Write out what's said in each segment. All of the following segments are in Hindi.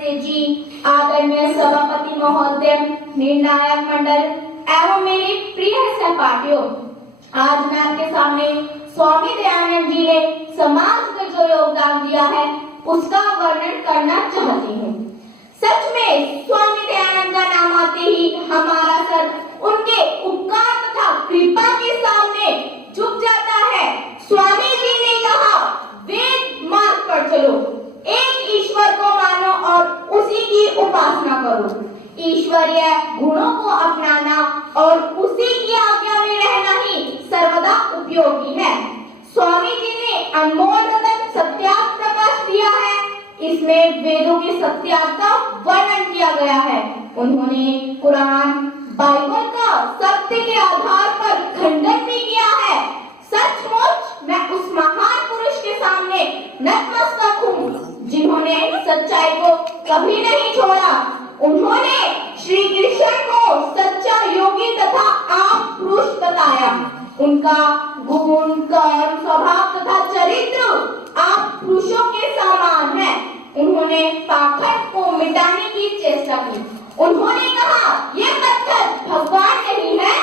सदस्य जी, आदरणीय सभापति महोदय, निर्णायक मंडल एवं मेरे प्रिय सहपाठियों, आज मैं आपके सामने स्वामी दयानंद जी ने समाज को जो योगदान दिया है उसका वर्णन करना चाहती हूँ। सच में स्वामी दयानंद का नाम आते ही हमारा सर उनके उपकार तथा कृपा के सामने झुक जाता है। स्वामी जी ने कहा, वेद मार्ग पर चलो, एक ईश्वर को मानो और उसी की उपासना करो। ईश्वरीय गुणों को अपनाना और उसी की आज्ञा में रहना ही सर्वदा उपयोगी है। स्वामी जी ने अनमोल रतन सत्यार्थ प्रकाश दिया है। इसमें वेदों के सत्यार्थ का वर्णन किया गया है। उन्होंने कुरान, बाइबल का सत्य के आधार पर खंडन भी किया है। सचमुच मैं उस महान पुरुष के सामने नतमस्तक हूँ जिन्होंने सच्चाई को कभी नहीं छोड़ा। उन्होंने श्री कृष्ण को सच्चा योगी तथा आप पुरुष बताया। उनका गुण, कर्म, स्वभाव तथा चरित्र आप पुरुषों के समान है। उन्होंने पाखंड को मिटाने की चेष्टा की। उन्होंने कहा, ये पत्थर भगवान नहीं है,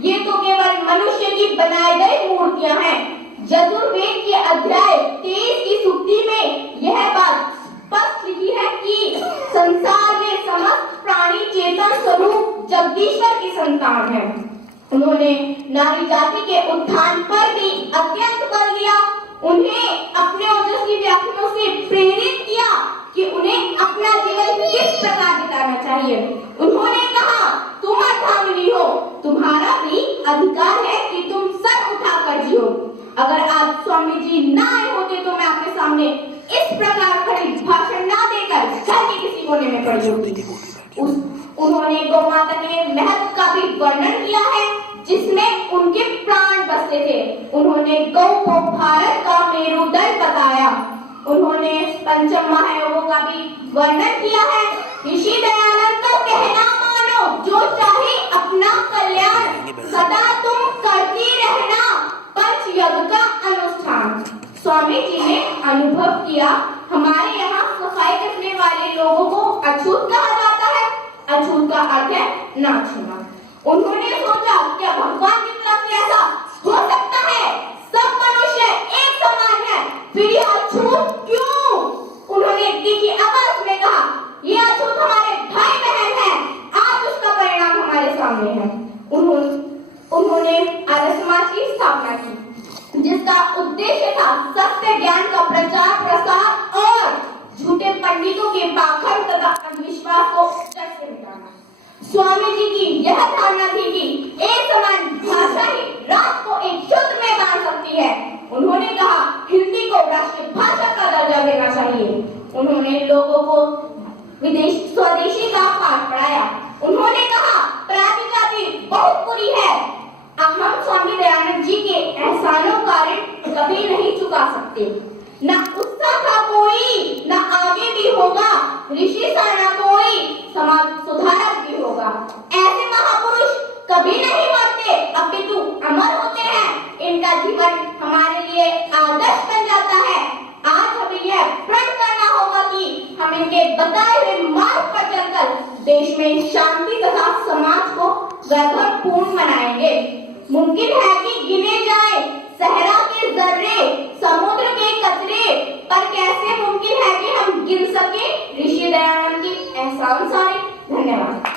ये तो केवल मनुष्य की बनाई गई मूर्तियां हैं। यजुर्वेद के अध्याय 23 की सूक्ति में यह बात स्पष्ट लिखी है कि संसार में समस्त प्राणी चेतन स्वरूप जगदीश्वर की संतान है। उन्होंने नारी जाति के उत्थान पर भी अत्यंत बल दिया। उन्हें अपने ओजस्वी व्याख्यानों से प्रेरित किया कि उन्हें अपना जीवन किस प्रकार बिताना चाहिए। उन्होंने कहा, तुम अर्धांगिनी हो, तुम्हारा भी अधिकार है कि तुम सर उठाकर जियो। अगर आज स्वामी जी ना आए होते तो मैं आपके सामने इस प्रकार खड़ी भाषण ना देकर घर के किसी कोने में पड़ी होती। उन्होंने गौ माता के महत्व का भी वर्णन किया है जिसमें उनके प्राण बसते थे। उन्होंने गौ को भारत का मेरुदंड बताया। उन्होंने पंचम महायोगों का भी वर्णन किया है। ऋषि दयानंद का कहना मानो, जो चाहे अपना कल्याण सदा तुम करती रहना, पंच यज्ञ का अनुष्ठान। स्वामी जी ने अनुभव किया, हमारे यहाँ सफाई करने वाले लोगों को अछूत कहा जाता है। अछूत का अर्थ है ना छूना। उन्होंने सोचा, क्या भगवान की तरफ से ऐसा हो सकता है? सब मनुष्य एक समान है, फिर ये अछूत क्यों? उन्होंने तीखी आवाज में कहा, ये अछूत हमारे भाई बहन है, आज उसका परिणाम हमारे सामने है। उन्होंने आर्य समाज की स्थापना की जिसका उद्देश्य था सत्य ज्ञान का प्रचार प्रसार और झूठे पंडितों के पाखंड तथा अंधविश्वास को जड़ से मिटाना। स्वामी जी की यह धारणा थी कि एक समान भाषा ही रात को एक शुद्ध में बांध सकती है। उन्होंने कहा, हिंदी को राष्ट्रीय भाषा का दर्जा देना चाहिए। उन्होंने लोगों को स्वदेशी का पाठ पढ़ाया। उन्होंने कहा, प्राची जाति बहुत बुरी है, हम स्वामी दयानंद जी के एहसानों का ऋण कभी नहीं चुका सकते। न उसका था कोई, न आगे भी होगा। ऋषि सा न कोई, समाज सुधारक भी होगा। ऐसे महापुरुष कभी नहीं मरते, अपितु अमर होते हैं। इनका जीवन हमारे लिए आदर्श बन जाता है। आज हमें यह प्रण करना होगा कि हम इनके बताए हुए मार्ग पर चलकर देश में शांति तथा समाज को वैभवपूर्ण बनाएंगे। मुमकिन है कि गिने जाए सहरा के जर्रे, समुद्र के कतरे, पर कैसे मुमकिन है कि हम गिन सके ऋषि दयानंद की एहसान सारे। धन्यवाद।